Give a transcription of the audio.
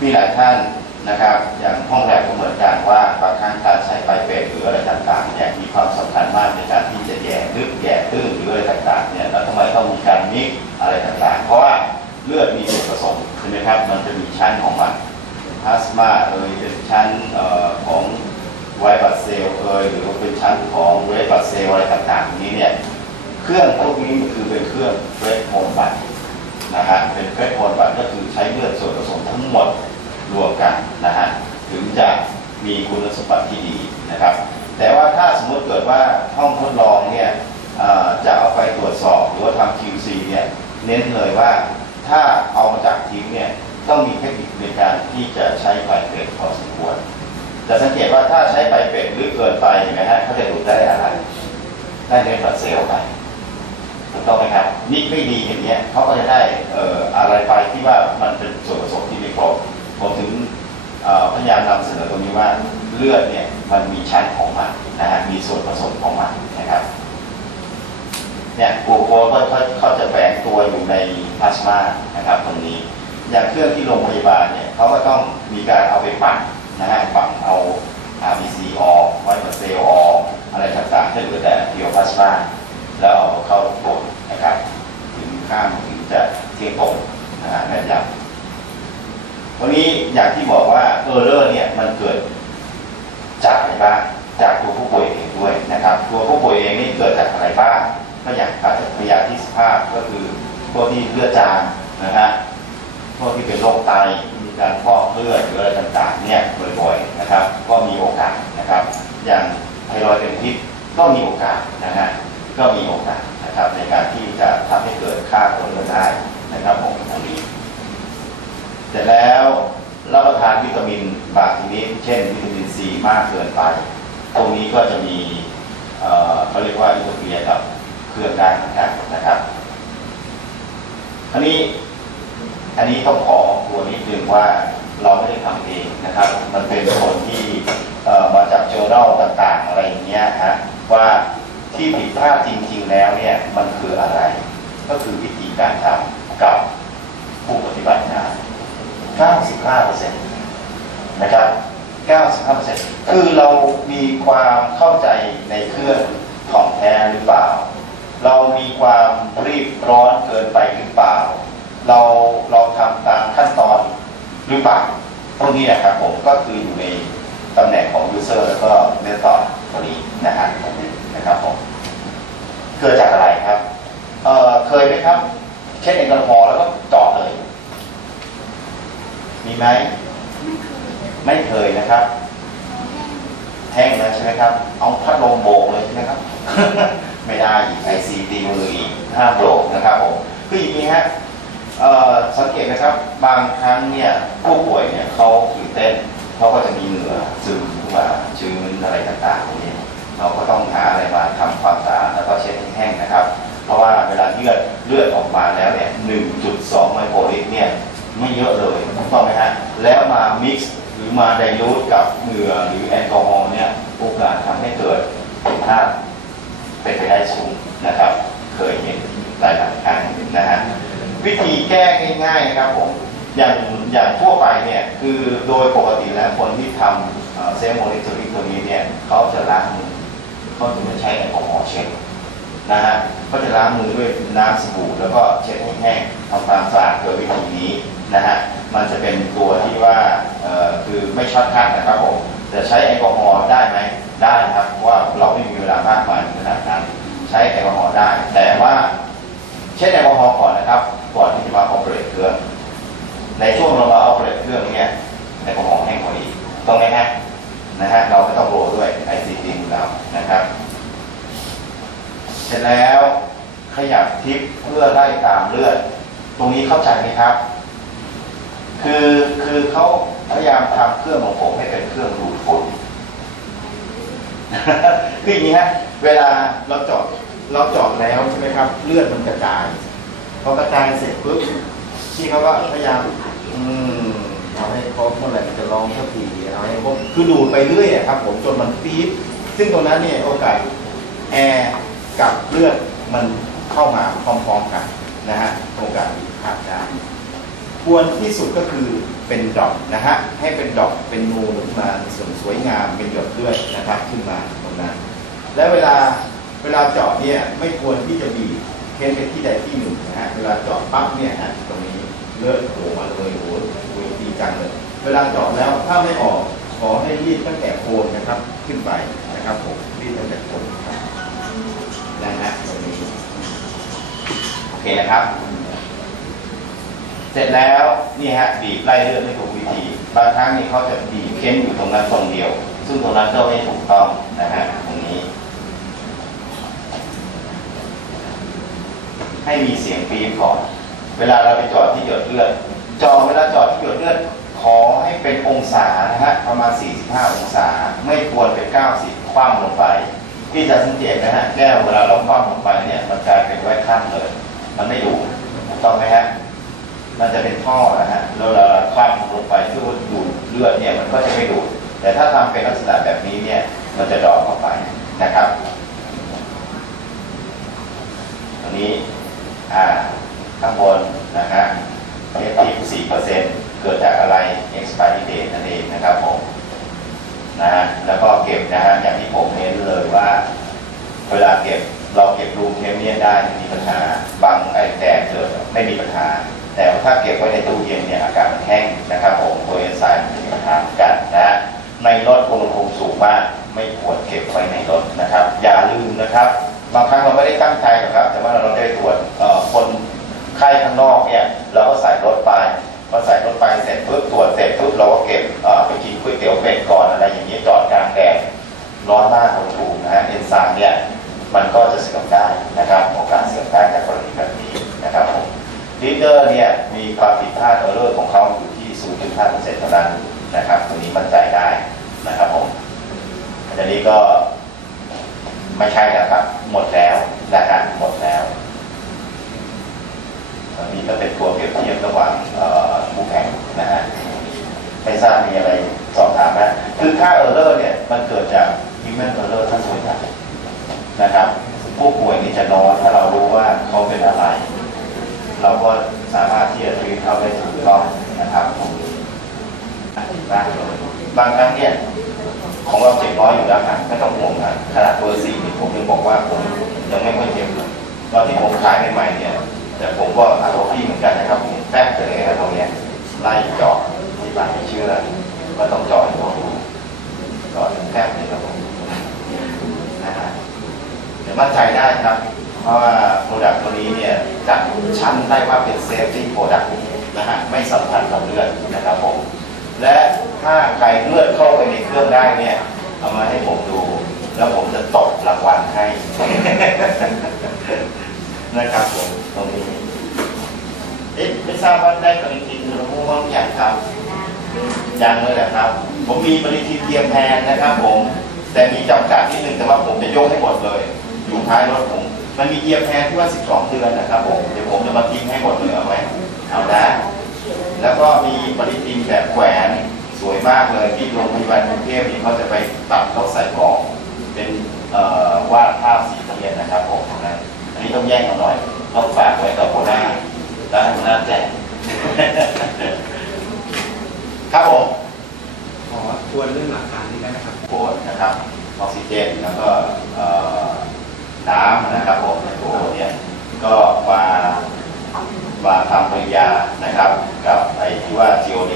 มีหลายท่านนะครับ อย่างห้องแลบก็เหมือนกันว่าบางครั้งการใช้ไฟเบรหรืออะไรต่างๆเนี่ยมีความสำคัญมากในการที่จะแย่ลึกแย่ตื้นหรืออะไรต่างๆเนี่ยแล้วทำไมต้องมีการมิกอะไรต่างๆ เพราะว่าเลือดมีส่วนผสมใช่ไหมครับมันจะมีชั้นของมันพลาสมาเอยเป็นชั้นออของไวท์บลัดเซลเอยหรือว่าเป็นชั้นของเรดบลัดเซลอะไรต่างๆนี้เนี่ยเครื่องพวกนี้มันคือเป็นเครื่องเฟรชโฮมบัตนะฮะเป็นเฟสโฮนบัตก็คือใช้เลือดส่วนผสมทั้งหมด รวมกันนะฮะถึงจะมีคุณสมบัติที่ดีนะครับ แต่ว่าถ้าสมมติเกิดว่าห้องทดลองเนี่ยจะเอาไปตรวจสอบหรือว่าทำ QC เนี่ยเน้นเลยว่าถ้าเอามาจากทิ้งเนี่ยต้องมีเทคนิคในการที่จะใช้ไฟเบรกพอสมควรจะสังเกตว่าถ้าใช้ไฟเบรกหรือเกินไปเห็นไหมฮะเขาจะดูดได้อะไรได้เนื้อสัตว์เซลล์ไปถูกต้องไหมครับนี่ไม่ดีอย่างเงี้ยเขาก็จะได้อออะไรไปที่ว่ามันเป็น ผมถึงพยายามนำเสนอตรงนี้ว่าเลือดเนี่ยมันมีชั้นของมันนะฮะมีส่วนผสมของมันนะครับเนี่ยกลูโคสก็เขาเขาจะแฝงตัวอยู่ในพลาสมานะครับตรงนี้ อย่างเครื่องที่โรงพยาบาลเนี่ยเขาก็ต้องมีการเอาไปปั่นนะฮะปั่นเอา RBC ออกไวท์เซลล์ออกอะไรต่างๆที่เหลือแต่เพียวพลาสมาแล้วเอาเข้าตรวนะครับ ถึงข้ามถึงจะเที่ยงตรงนะฮะแม่นยำ วันนี้อย่างที่บอกว่าเออร์เลอร์เนี่ยมันเกิดจากอะไรบ้างจากตัวผู้ป่วยเองด้วยนะครับ ตัวผู้ป่วยเองนี่เกิดจากอะไรบ้างก็อย่างพยาธิสภาพก็คือพวกที่เลือดจางนะฮะพวกที่เป็นโรคไตมีการฟอกเลือดหรืออะไรต่างๆเนี่ยบ่อยๆนะครับ ก็มีโอกาสนะครับ อย่างไทรอยด์เป็นพิษก็มีโอกาสนะฮะก็มีโอกาสนะครับในการที่จะทำให้เกิดค่าตัวเลือดได้นะครับผมตรงนี้เสร็จแล้วรับประทานวิตามินบางชนิดเช่นวิตา มากเกินไป ตรงนี้ก็จะมีเขาเรียกว่าอินเตอร์เฟียกับเครื่องได้เหมือนกันนะครับอันนี้อันนี้ต้องขอตัวนิดนึงว่าเราไม่ได้ทำเองนะครับ มันเป็นผลที่มาจาก journal ต่างๆอะไรอย่างเงี้ยฮะว่าที่ผิดพลาดจริง ๆ แล้วเนี่ยมันคืออะไร ก็คือวิธีการทำกับผู้ปฏิบัติงาน95%นะครับ 95%คือเรามีความเข้าใจในเครื่องของแท้หรือเปล่า เรามีความรีบร้อนเกินไปหรือเปล่า เราเราทำตามขั้นตอนหรือเปล่าตรงนี้นะครับผมก็คืออยู่ในตำแหน่งของ user แล้วก็ method ตัวนี้นะฮะตรงนี้นะครับผมเกิดจากอะไรครับเเคยไหมครับ เช่นแอลกอฮอล์แล้วก็จาะเลย มีไหม ไม่เคยนะครับแห้งแล้วใช่ไหมครับ เอาพัดลมโบกเลยใช่ไหมครับ ไม่ได้อีกไอซีตีมืออีกห้ามโบกนะครับผมคืออย่างนี้ฮะสังเกตนะครับ บางครั้งเนี่ยผู้ป่วยเนี่ยเขาตื่นเต้นเขาก็จะมีเหงื่อซึมขึ้นมาชื้นอะไรต่างๆพวกนี้เราก็ต้องหาอะไรมาทำความสะอาดแล้วก็เช็ดให้แห้งนะครับ เพราะว่าเวลาเลือดเลือดออกมาแล้วเนี่ย 1.2 ไมโครลิตรเนี่ยไม่เยอะเลยถูกต้องไหมฮะแล้วมา mix หรือ มาไดรูทกับเหงื่อหรือแอลกอฮอล์เนี่ยโอกาสทำให้เกิดผิดพลาดเป็นไปได้สูงนะครับ เคยเห็นหลายหลายๆครั้งนะฮะวิธีแก้ง่ายๆนะครับผมอย่างอย่างทั่วไปเนี่ยคือโดยปกติแล้วคนที่ทำเซลล์โมนิเตอร์ตัวนี้เนี่ยเขาจะล้างมือเขาจะไม่ใช้แอลกอฮอล์เช็ดนะฮะก็จะล้างมือด้วยน้ำสบู่แล้วก็เช็ดให้แห้งทำความสะอาดโดยวิธีนี้นะฮะมันจะเป็นตัวที่ว่า คือไม่ช็อตคัดนะครับผมจะใช้แอลกอฮอล์ได้ไหมได้ครับเพราะว่าเราไม่มีเวลามากมายขนาดนั้น ใช้แอลกอฮอล์ได้ แต่ว่าเช็ดแอลกอฮอล์ก่อนนะครับ ก่อนที่จะมาออเปเรตเครื่อง ในช่วงเรามาออเปเรตเครื่องเนี่ยแอลกอฮอล์แห้งพอดีต้องไหมฮะนะฮะเราไม่ต้องโรด้วยไอซีดีของเรานะครับ เสร็จแล้วขยับทิปเพื่อไล่ตามเลือด ตรงนี้เข้าใจไหมครับ คือคือเขาพยายามทำเครื่องของผมให้เป็นเครื่องดูดฝุ่นคืออย่างนี้ฮะเวลาเราจาะเราจาะแล้วใช่ไหมครับ เลือดมันกระจายพอกระจายเสร็จปุ๊บที่เขาว่าพยายามอืมทำให้ครบเมื่อไหร่มันจะร้องสักทีเอาให้ครบคือดูดไปเรื่อยครับ ผมจนมันฟีดซึ่งตรงนั้นเนี่ยโอกาสแอร์กับเลือดมันเข้ามาพร้อมๆกันนะฮะโอกาสผิดพลาดได้ ควรที่สุดก็คือเป็นดอกนะฮะให้เป็นดอกเป็นนูนขึ้นมาส่วนสวยงามเป็นหยดเลือดนะครับขึ้นมาตรงนั้น และเวลาเวลาเจาะเนี่ยไม่ควรที่จะบีบเค้นไปที่ใดที่หนึ่งนะฮะเวลาเจาะปั๊บเนี่ยฮะตรงนี้เลือดโผล่มาเลยโอ้โหดีจังเลย เวลาเจาะแล้วถ้าไม่ออกขอให้รีดตั้งแต่โคนนะครับขึ้นไปนะครับผมรีดตั้งแต่โคนครับนะฮะตรงนี้โอเคนะครับ เสร็จแล้วนี่ฮะบีบไล่เลือดไม่ถูกวิธีบางครั้งนี่เขาจะบีบเค้นอยู่ตรงนั้นตรงเดียว ซึ่งตรงนั้นก็ไม่ถูกต้องนะฮะตรงนี้ ให้มีเสียงปีก่อน เวลาเราไปจอดที่หยดเลือดจอเวลาจอดที่หยดเลือดขอให้เป็นองศานะฮะประมาณ 45 องศา ไม่ควรเป็น 90 คว่ำลงไป ที่จะสังเกตนะฮะแก้วเวลาเราคว่ำลงไปเนี่ยมันกลายเป็นไว้ข้างเลย มันไม่ดูถูกต้องไหมฮะ มันจะเป็นท่อนะฮะแล้วเราคว่ำลงไปเพื่อดูดเลือดเนี่ยมันก็จะไม่ดูด แต่ถ้าทำเป็นลักษณะแบบนี้เนี่ยมันจะดอกเข้าไปนะครับอันนี้อ่าข้างบนนะฮะเอทีสี่เปอร์เซ็นต์เกิดจากอะไร expiry date นั่นเองนะครับผมนะฮะแล้วก็เก็บนะฮะอย่างที่ผมเน้นเลยว่า เวลาเก็บ ถ้าเก็บไว้ในตู้เย็นเนี่ยอากาศมันแห้งนะครับผมตัวเอนไซม์มีปัญหากันนะในรถอุณหภูมิสูงมากไม่ควรเก็บไว้ในรถนะครับ อย่าลืมนะครับบางครั้งเราไม่ได้ตั้งใจหรอกครับ แต่ว่าเราได้ตรวจคนไข้ข้างนอกเนี่ยเราก็ใส่รถไปพอใส่รถไปเสร็จปุ๊บตรวจเสร็จปุ๊บเราก็เก็บไปกินก๋วยเตี๋ยวเป็ดก่อนอะไรอย่างนี้จอดกลางแดดร้อนมากอุณหภูมินะฮะเอนไซม์เนี่ยมันก็จะเสื่อมได้นะครับโอกาสเสื่อมได้จากกรณีแบบนี้นะครับผมลีดเดอร์เนี่ย 15%เท่านั้นนะครับตรงนี้มั่นใจได้นะครับผมอันนี้ก็ไม่ใช่แล้วครับ หมดแล้วนะฮะหมดแล้วอนนี้ก็เป็นตัวเปรียบเทียบระหว่างผู้แข่งนะฮะไม่ทราบมีอะไรสอบถามนะคือค่าเออร์เลอร์เนี่ยมันเกิดจากฮิวแมนเออร์เลอร์ทั้งส่วนใหญ่นะครับผู้ป่วยนี่จะนอนถ้าเรารู้ว่าเขาเป็นอะไร เราก็สามารถที่จะรีบเข้าได้ถูกต้องนะครับ บางครั้งเนี่ยของเราเจ็บน้อยอยู่แล้วครับไม่ต้องห่วงนะขนาดเบอร์สี่นี่ผมยังบอกว่าผมยังไม่ค่อยเจ็บเลยตอนที่ผมขายใหม่ๆเนี่ย แต่ผมก็อาโทฟี่เหมือนกันนะครับผมแทบจะเลยนะตรงเนี้ยไล่เจาะที่ปากไม่เชื่อว่าต้องเจาะให้ผมดูเจาะถึงแทบเลยครับผมนะฮะเดี๋ยวมั่นใจได้ครับ เพราะว่าโปรดักต์ตัวนี้เนี่ยจัดชั้นได้ว่าเป็นเซฟตี้โปรดักต์นะฮะไม่สัมพันธ์กับเลือดนะครับผม และถ้าใครเลือดเข้าไปในเครื่องได้เนี่ยเอามาให้ผมดู แล้วผมจะตบรางวัลให้ นะครับผมตรงนี้เอ๊ะไม่ทราบว่าได้ปฏิทินหรือว่าบ้างอย่างครับยังเลยนะครับ ผมมีปฏิทินเตรียมแทนนะครับ ผม แต่มีจำกัดนิดนึงแต่ว่าผมจะยกให้หมดเลย อยู่ท้ายรถผม มันมีเยียมแพนที่ว่า 12 เดือนนะครับผมเดี๋ยวผมจะมาทิ้งให้หมดเลยเอาไหมเอานะ แล้วก็มีปฏิทินแบบแขวนสวย มากเลยที่โรงพยาบาลกรุงเทพนี่เขาจะไปตัดเขาใส่กล่องเป็นเอ่อวาดภาพสีทะเบียนนะครับผมนะอันนี้ต้องแยกกันหน่อยต้องฝากไว้กับหัวหน้าและหัวหน้าแจกครับผมขอทวนเรื่องหลักการนี้ได้ไหมครับโคดนะครับออกซิเจนแล้วก็เอ่อน้ำนะครับผมในโคดเนี่ยก็มามาทำปริญญานะครับ กับไอ้ที่ว่า GOD